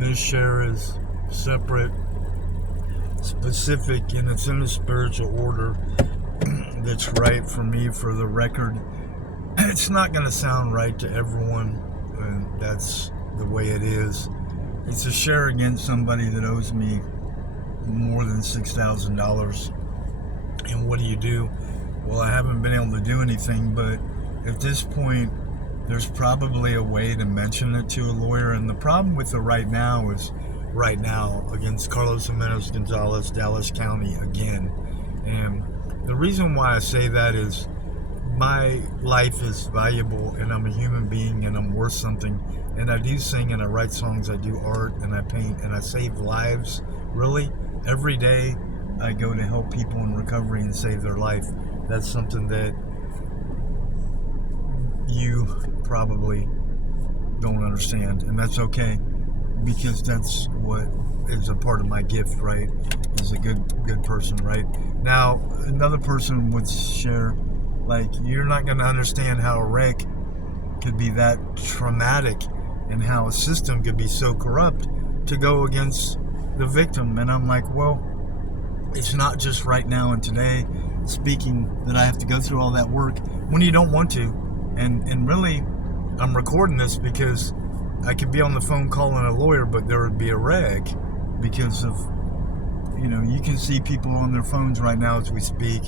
This share is separate, specific, and it's in a spiritual order that's right for me, for the record. It's not going to sound right to everyone, and that's the way it is. It's a share against somebody that owes me more than $6,000. And what do? Well, I haven't been able to do anything, but at this point, there's probably a way to mention it to a lawyer. And the problem with the right now is right now against Carlos Jimenez Gonzalez, Dallas County again. And the reason why I say that is my life is valuable, and I'm a human being, and I'm worth something. And I do sing, and I write songs, I do art, and I paint, and I save lives. Really, every day I go to help people in recovery and save their life. That's something that you probably don't understand, and that's okay, because that's what is a part of my gift, right? Is a good person, right? Now, another person would share, like, you're not going to understand how a wreck could be that traumatic, and how a system could be so corrupt to go against the victim. And I'm like, well, it's not just right now and today speaking that I have to go through all that work when you don't want to. And really, I'm recording this because I could be on the phone calling a lawyer, but there would be a wreck because of, you can see people on their phones right now as we speak.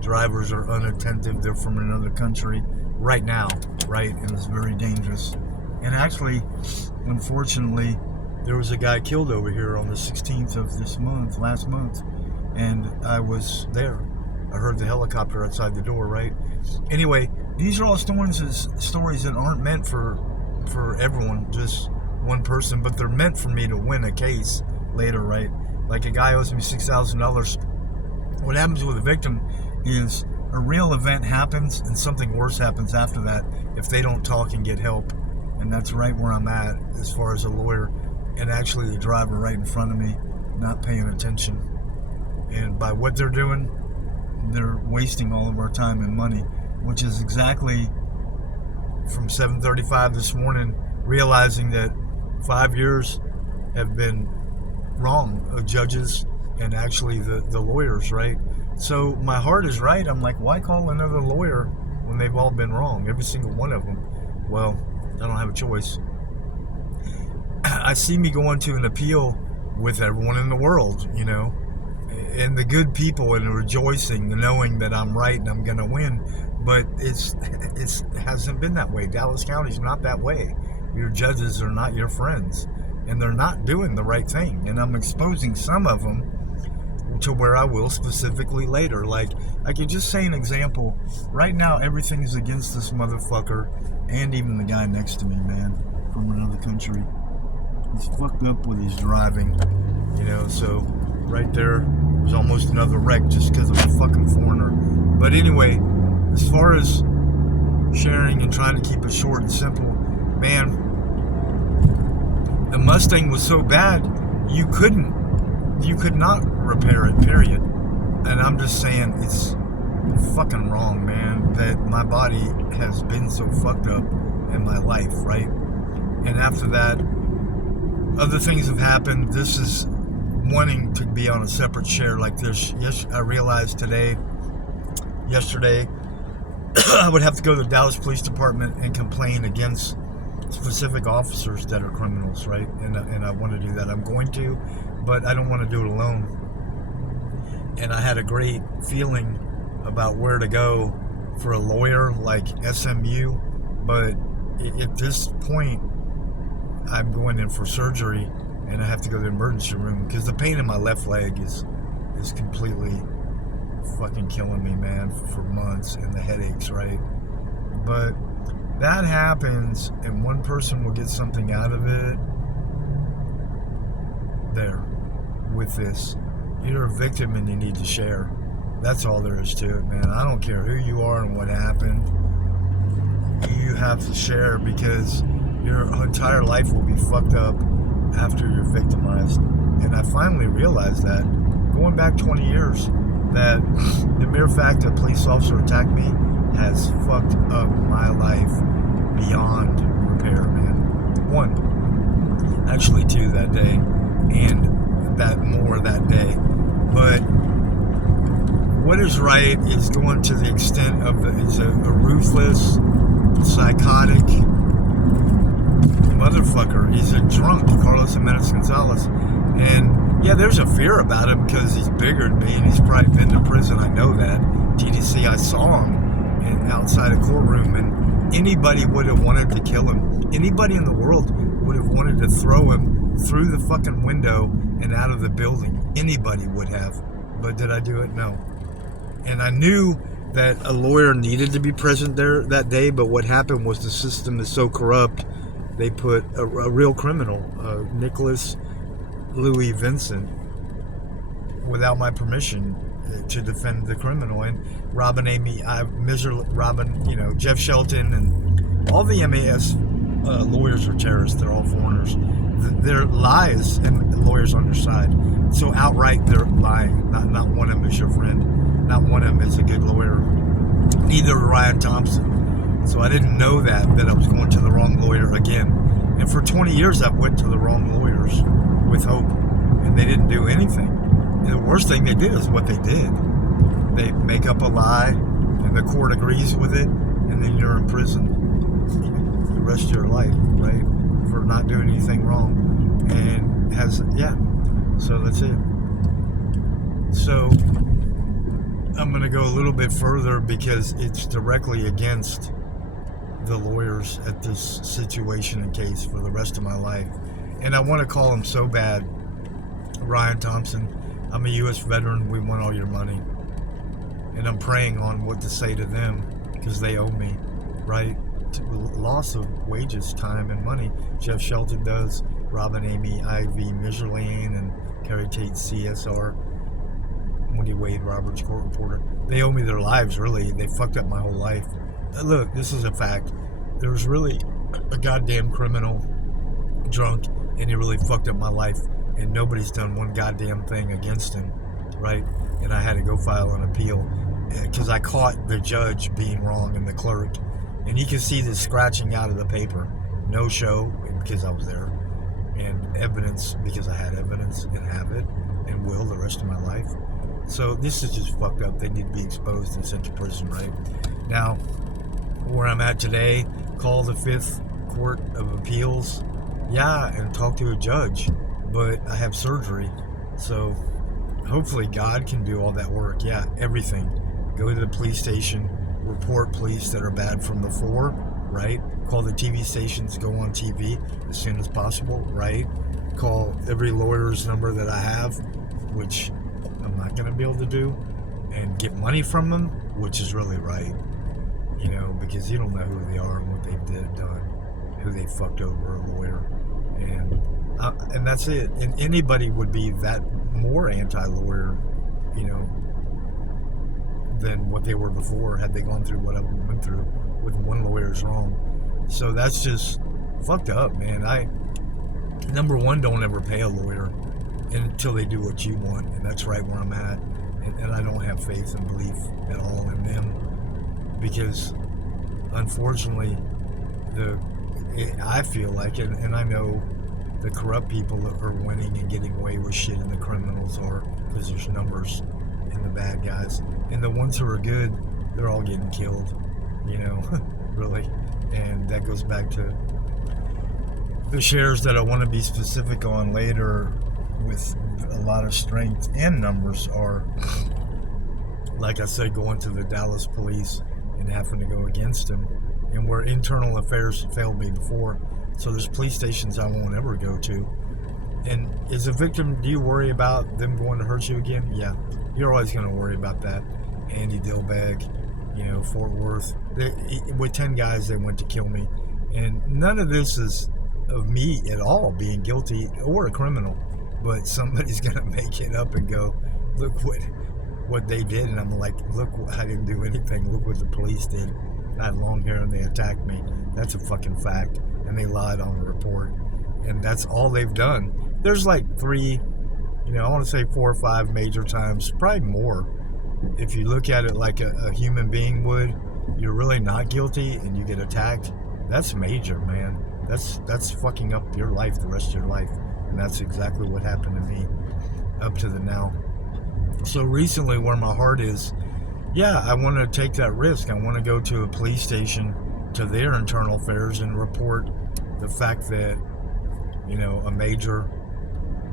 Drivers are unattentive. They're from another country right now, right? And it's very dangerous. And actually, unfortunately, there was a guy killed over here on the 16th of this month, last month, and I was there. I heard the helicopter outside the door, right? Anyway, these are all stories that aren't meant for everyone, just one person, but they're meant for me to win a case later, right? Like a guy owes me $6,000. What happens with a victim is a real event happens and something worse happens after that if they don't talk and get help. And that's right where I'm at as far as a lawyer, and actually the driver right in front of me not paying attention. And by what they're doing, they're wasting all of our time and money, which is exactly from 7:35 this morning, realizing that 5 years have been wrong of judges and actually the lawyers, right? So my heart is right. I'm like, why call another lawyer when they've all been wrong, every single one of them? Well, I don't have a choice. I see me going to an appeal with everyone in the world, and the good people, and rejoicing, knowing that I'm right and I'm going to win. But it hasn't been that way. Dallas County's not that way. Your judges are not your friends, and they're not doing the right thing. And I'm exposing some of them to where I will specifically later. Like, I could just say an example. Right now, everything is against this motherfucker, and even the guy next to me, man, from another country. He's fucked up with his driving, so right there's almost another wreck just because of a fucking foreigner. But anyway, as far as sharing and trying to keep it short and simple, man, the Mustang was so bad you could not repair it, period. And I'm just saying, it's fucking wrong, man, that my body has been so fucked up in my life, right? And after that, other things have happened. This is wanting to be on a separate share like this. Yes, I realized yesterday, I would have to go to the Dallas Police Department and complain against specific officers that are criminals, right? And I want to do that. I'm going to, but I don't want to do it alone. And I had a great feeling about where to go for a lawyer like SMU, but at this point, I'm going in for surgery, and I have to go to the emergency room because the pain in my left leg is completely fucking killing me, man, for months, and the headaches, right? But that happens, and one person will get something out of it there with this. You're a victim and you need to share. That's all there is to it, man. I don't care who you are and what happened. You have to share, because your entire life will be fucked up after you're victimized. And I finally realized that, going back 20 years, that the mere fact that a police officer attacked me has fucked up my life beyond repair, man. One, Actually, 2 that day, and that more that day. But what is right is going to the extent of is a ruthless, psychotic motherfucker. He's a drunk, Carlos Jimenez Gonzalez. And yeah, there's a fear about him because he's bigger than me and he's probably been to prison. I know that. TDC, I saw him outside a courtroom, and anybody would have wanted to kill him. Anybody in the world would have wanted to throw him through the fucking window and out of the building. Anybody would have. But did I do it? No. And I knew that a lawyer needed to be present there that day, but what happened was the system is so corrupt, they put a real criminal, Nicholas Louis Vincent, without my permission, to defend the criminal. And Robin Amy, Robin, Jeff Shelton, and all the MAS lawyers are terrorists. They're all foreigners. They're lies, and lawyers on their side. So outright, they're lying. Not one of them is your friend. Not one of them is a good lawyer. Neither Ryan Thompson. So I didn't know that I was going to the wrong lawyer again. And for 20 years, I've went to the wrong lawyers with hope, and they didn't do anything. And the worst thing they did is what they did. They make up a lie, and the court agrees with it, and then you're in prison the rest of your life, right? For not doing anything wrong. And so that's it. So I'm going to go a little bit further because it's directly against the lawyers at this situation and case for the rest of my life. And I want to call him so bad, Ryan Thompson. I'm a U.S. veteran. We want all your money. And I'm praying on what to say to them because they owe me, right? Loss of wages, time, and money. Jeff Shelton does. Robin Amy, Ivy, Miserlane, and Carrie Tate, CSR. Wendy Wade, Roberts, court reporter. They owe me their lives, really. They fucked up my whole life. Look, this is a fact. There was really a goddamn criminal drunk, and he really fucked up my life, and nobody's done one goddamn thing against him, right? And I had to go file an appeal because I caught the judge being wrong and the clerk, and he could see the scratching out of the paper. No show because I was there, and evidence because I had evidence and have it and will the rest of my life. So this is just fucked up. They need to be exposed and sent to prison, right? Now, where I'm at today, call the 5th Court of Appeals, and talk to a judge, but I have surgery, so hopefully God can do all that work. Everything. Go to the police station, report police that are bad from before, right? Call the TV stations, go on TV as soon as possible, right? Call every lawyer's number that I have, which I'm not going to be able to do, and get money from them, which is really right, because you don't know who they are and what they've done, who they fucked over, a lawyer, and that's it. And anybody would be that more anti-lawyer, than what they were before had they gone through what I went through with one lawyer's wrong. So that's just fucked up, man. Number one, don't ever pay a lawyer until they do what you want, and that's right where I'm at. And I don't have faith and belief at all in them because, unfortunately, I feel like, and I know the corrupt people that are winning and getting away with shit, and the criminals are, because there's numbers in the bad guys, and the ones who are good, they're all getting killed, really. And that goes back to the shares that I want to be specific on later with a lot of strength and numbers are, like I said, going to the Dallas police and having to go against them, and where internal affairs failed me before. So there's police stations I won't ever go to. And as a victim, do you worry about them going to hurt you again? Yeah, you're always going to worry about that. Andy Dilbag, Fort Worth. With 10 guys, they went to kill me. And none of this is of me at all being guilty or a criminal. But somebody's going to make it up and go, look what they did. And I'm like, look, I didn't do anything. Look what the police did. I had long hair and they attacked me. That's a fucking fact. And they lied on the report. And that's all they've done. There's like 3, I want to say 4 or 5 major times, probably more. If you look at it like a human being would, you're really not guilty and you get attacked. That's major, man. that's fucking up your life, the rest of your life. And that's exactly what happened to me up to the now. So recently, where my heart is, yeah, I want to take that risk. I want to go to a police station, to their internal affairs, and report the fact that, a major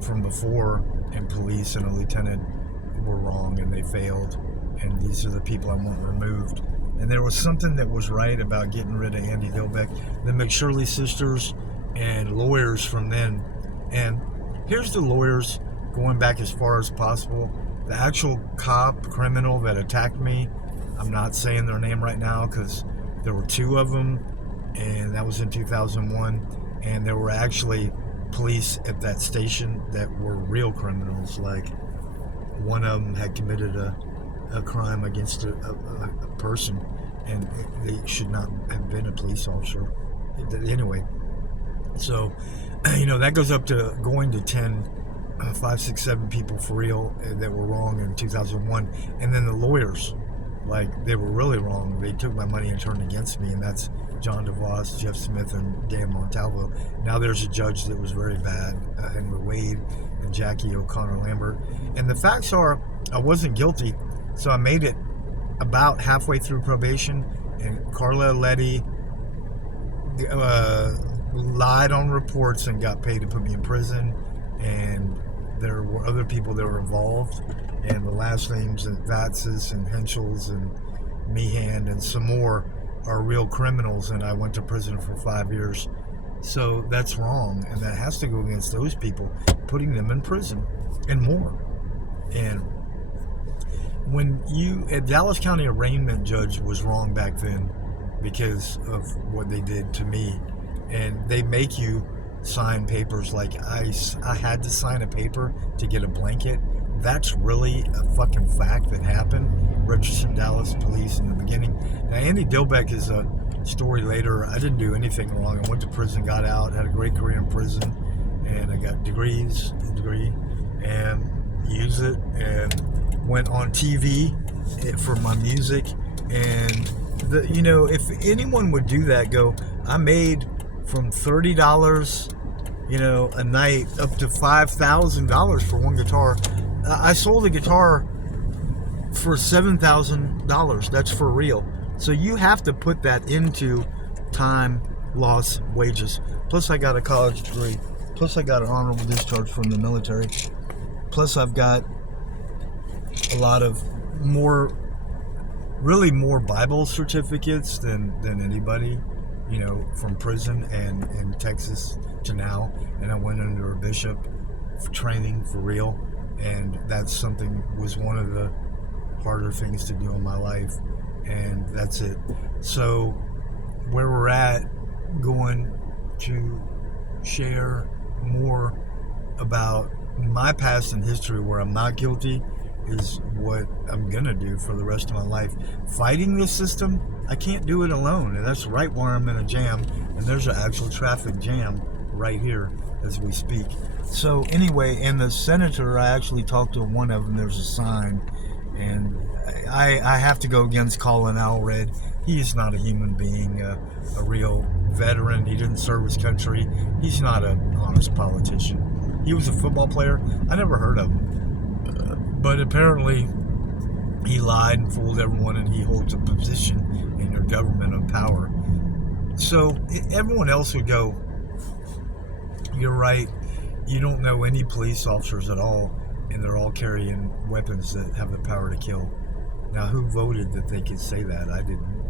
from before in police and a lieutenant were wrong and they failed, and these are the people I want removed. And there was something that was right about getting rid of Andy Dilbeck, the McShirley sisters, and lawyers from then. And here's the lawyers going back as far as possible. The actual criminal that attacked me, I'm not saying their name right now because there were two of them, and that was in 2001. And there were actually police at that station that were real criminals. Like, one of them had committed a crime against a person, and they should not have been a police officer. Anyway, so, that goes up to going to 10, 5, 6, 7 people for real that were wrong in 2001. And then the lawyers, like, they were really wrong. They took my money and turned against me, and that's John DeVos, Jeff Smith, and Dan Montalvo. Now there's a judge that was very bad, Henry Wade, and Jackie O'Connor Lambert. And the facts are, I wasn't guilty, so I made it about halfway through probation, and Carla Letty lied on reports and got paid to put me in prison, and there were other people that were involved, and the last names, and Vatsis and Henschels and Meehan and some more, are real criminals, and I went to prison for 5 years. So that's wrong, and that has to go against those people, putting them in prison and more. And when a Dallas County arraignment judge was wrong back then because of what they did to me, and they make you sign papers. Like, I had to sign a paper to get a blanket. That's really a fucking fact that happened. Richardson Dallas Police in the beginning. Now, Andy Dilbeck is a story later. I didn't do anything wrong. I went to prison, got out, had a great career in prison, and I got a degree, and used it, and went on TV for my music. And if anyone would do that, I made from $30, a night up to $5,000 for one guitar. I sold a guitar for $7,000. That's for real. So you have to put that into time, loss, wages. Plus I got a college degree. Plus I got an honorable discharge from the military. Plus I've got a lot of more Bible certificates than anybody, from prison and in Texas to now. And I went under a bishop for training for real. And that's was one of the harder things to do in my life. And that's it. So where we're at, going to share more about my past and history where I'm not guilty, is what I'm gonna do for the rest of my life. Fighting this system, I can't do it alone, and that's right where I'm in a jam, and there's an actual traffic jam right here as we speak. So anyway, and the senator, I actually talked to one of them. There's a sign, and I have to go against Colin Allred. He is not a human being, a real veteran. He didn't serve his country. He's not an honest politician. He was a football player. I never heard of him, but apparently he lied and fooled everyone, and he holds a position in your government of power. So everyone else would go, you're right, you don't know any police officers at all, and they're all carrying weapons that have the power to kill. Now, who voted that they could say that? I didn't.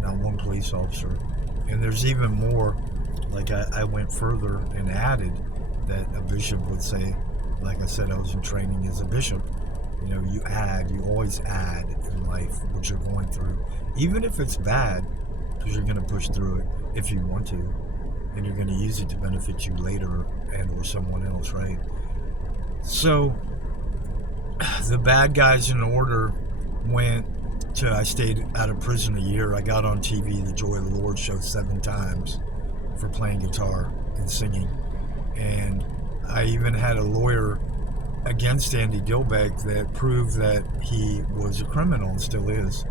Not one police officer. And there's even more. Like, I went further and added that a bishop would say, like I said, I was in training as a bishop. You always add in life what you're going through. Even if it's bad, because you're going to push through it if you want to. And you're going to use it to benefit you later and or someone else, right? So, the bad guys in order I stayed out of prison a year. I got on TV, the Joy of the Lord show, 7 times for playing guitar and singing. And I even had a lawyer against Andy Dilbeck that proved that he was a criminal and still is.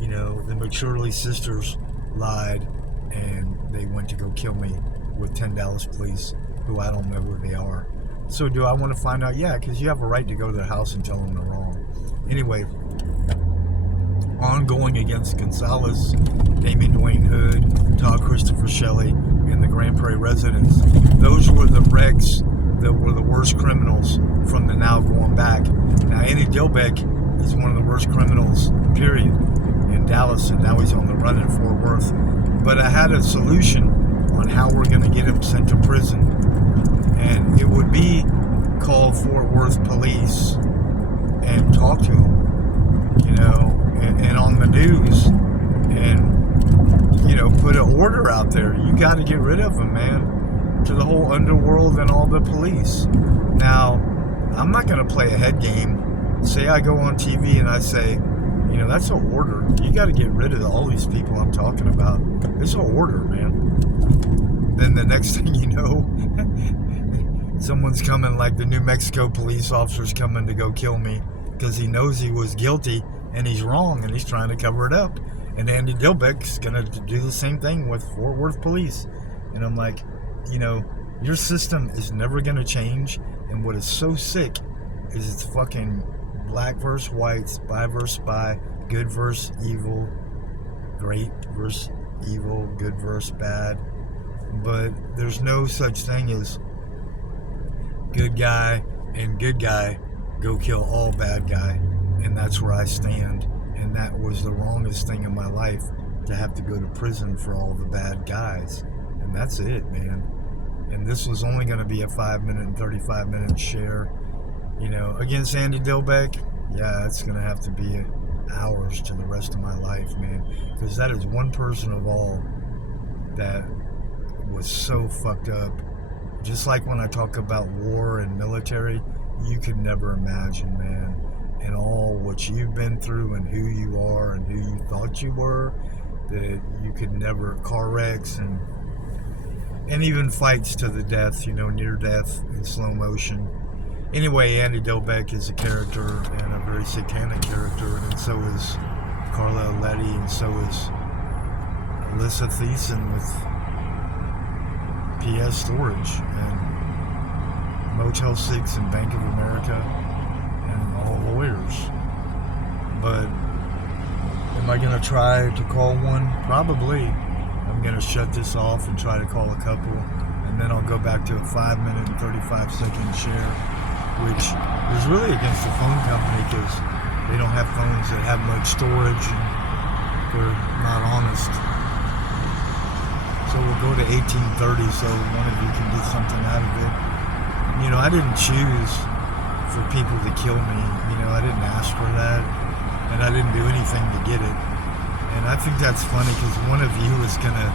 The McShirley sisters lied. and they went to go kill me with 10 Dallas police who I don't know who they are. So do I want to find out? Yeah, because you have a right to go to their house and tell them they're wrong. Anyway, ongoing against Gonzalez, Damien Dwayne Hood, Todd Christopher Shelley, and the Grand Prairie residents. Those were the wrecks that were the worst criminals from the now going back. Now, Andy Dilbeck is one of the worst criminals, period, in Dallas, and now he's on the run in Fort Worth. But I had a solution on how we're going to get him sent to prison, and it would be call Fort Worth police and talk to him, you know, and on the news, and, you know, put an order out there. You got to get rid of him, man, to the whole underworld and all the police. Now, I'm not going to play a head game. Say I go on TV and I say, you know, that's an order. You got to get rid of all these people I'm talking about. It's an order, man. Then the next thing you know, someone's coming, like the New Mexico police officer's coming to go kill me because he knows he was guilty and he's wrong and he's trying to cover it up. And Andy Dilbeck's going to do the same thing with Fort Worth police. And I'm like, you know, your system is never going to change. And what is so sick is it's fucking black versus white, spy versus spy, good versus evil, great versus evil, good versus bad. But there's no such thing as good guy and good guy go kill all bad guy. And that's where I stand. And that was the wrongest thing in my life, to have to go to prison for all the bad guys. And that's it, man. And this was only going to be a 5-minute and 35-minute share. You know, against Andy Dilbeck, yeah, it's going to have to be hours to the rest of my life, man. Because that is one person of all that was so fucked up. Just like when I talk about war and military, you could never imagine, man. And all what you've been through and who you are and who you thought you were, that you could never, car wrecks and even fights to the death, you know, near death in slow motion. Anyway, Andy Dilbeck is a character, and a very satanic character, and so is Carla Letty, and so is Alyssa Thiessen with PS Storage, and Motel 6 and Bank of America, and all lawyers. But am I going to try to call one? Probably. I'm going to shut this off and try to call a couple, and then I'll go back to a 5-minute and 35-second share, which is really against the phone company because they don't have phones that have much storage and they're not honest. So we'll go to 1830 so one of you can get something out of it. You know, I didn't choose for people to kill me. You know, I didn't ask for that, and I didn't do anything to get it. And I think that's funny because one of you is gonna,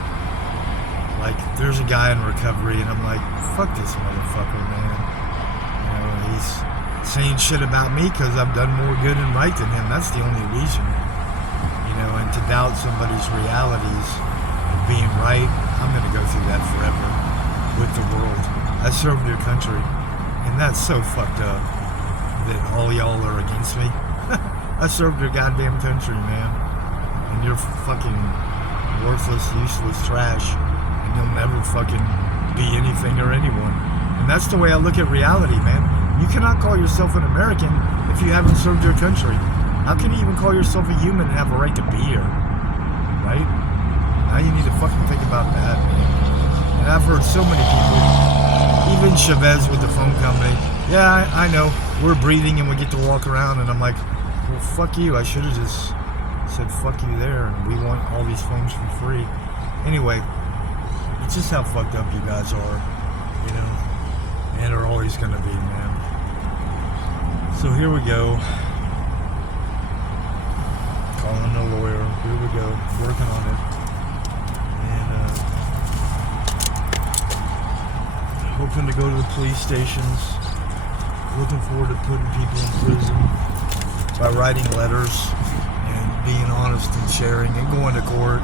like, there's a guy in recovery, and I'm like, fuck this motherfucker, man. You know, he's saying shit about me because I've done more good and right than him. That's the only reason. You know, and to doubt somebody's realities of being right, I'm gonna go through that forever with the world. I served your country, and that's so fucked up that all y'all are against me. I served your goddamn country, man. And you're fucking worthless, useless trash, and you'll never fucking be anything or anyone. And that's the way I look at reality, man. You cannot call yourself an American if you haven't served your country. How can you even call yourself a human and have a right to be here? Right? Now you need to fucking think about that, man. And I've heard so many people, even Chavez with the phone company, yeah, I know, we're breathing and we get to walk around, and I'm like, well, fuck you, I should have just said fuck you there, and we want all these phones for free. Anyway, it's just how fucked up you guys are, you know, and are always gonna be, man. So here we go. Calling a lawyer. Here we go. Working on it. And hoping to go to the police stations. Looking forward to putting people in prison by writing letters and being honest and sharing and going to court.